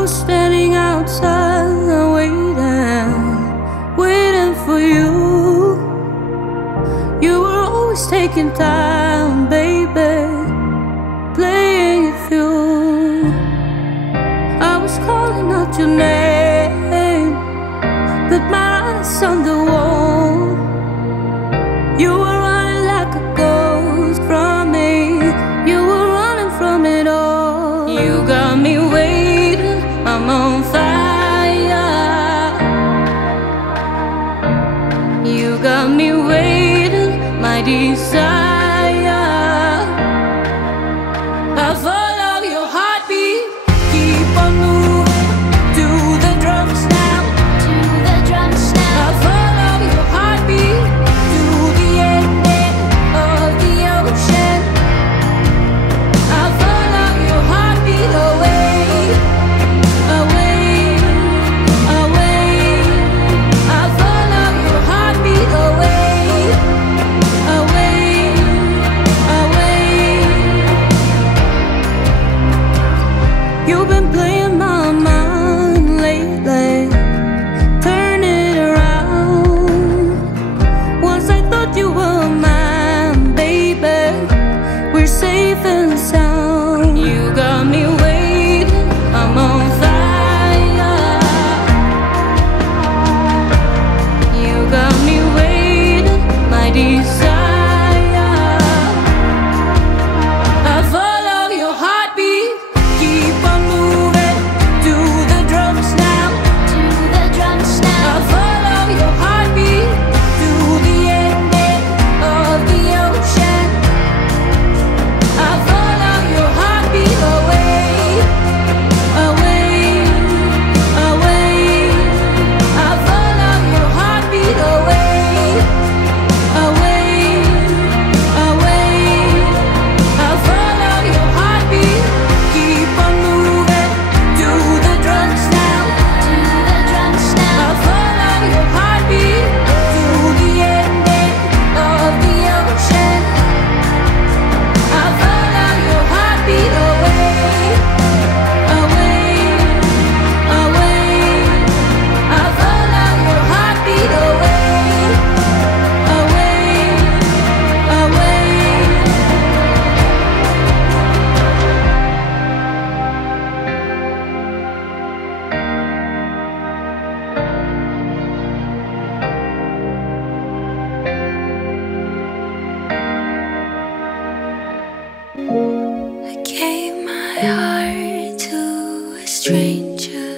was standing outside waiting for you. You were always taking time, baby, playing it through. I was calling out your name, but my eyes on the wall. You were running like a ghost from me. You were running from it all. You got me waiting, I'm on fire. You got me waiting, my desire. I follow your heartbeat, keep on moving to the drums now. To the drums now. I follow your heartbeat to the ending of the ocean. I follow your heartbeat away, away, away. I follow your heartbeat away, away, away. You've been playing my mind lately, turn it around. Once I thought you were mine, baby, we're safe and sound. You got me waiting, I'm on fire. You got me waiting, my desire. I follow your heartbeat, keep on moving to the drums now. To the drums now. I follow your heartbeat to the ending of the ocean. I follow your heartbeat away, away, away. I follow your heartbeat away, away, away. I follow your heartbeat, keep on moving to the drums now. To the drums now. I follow your heartbeat to the ending of the ocean. I follow your heartbeat away, away, away. I follow your heartbeat away, away, away. I gave my heart to a stranger.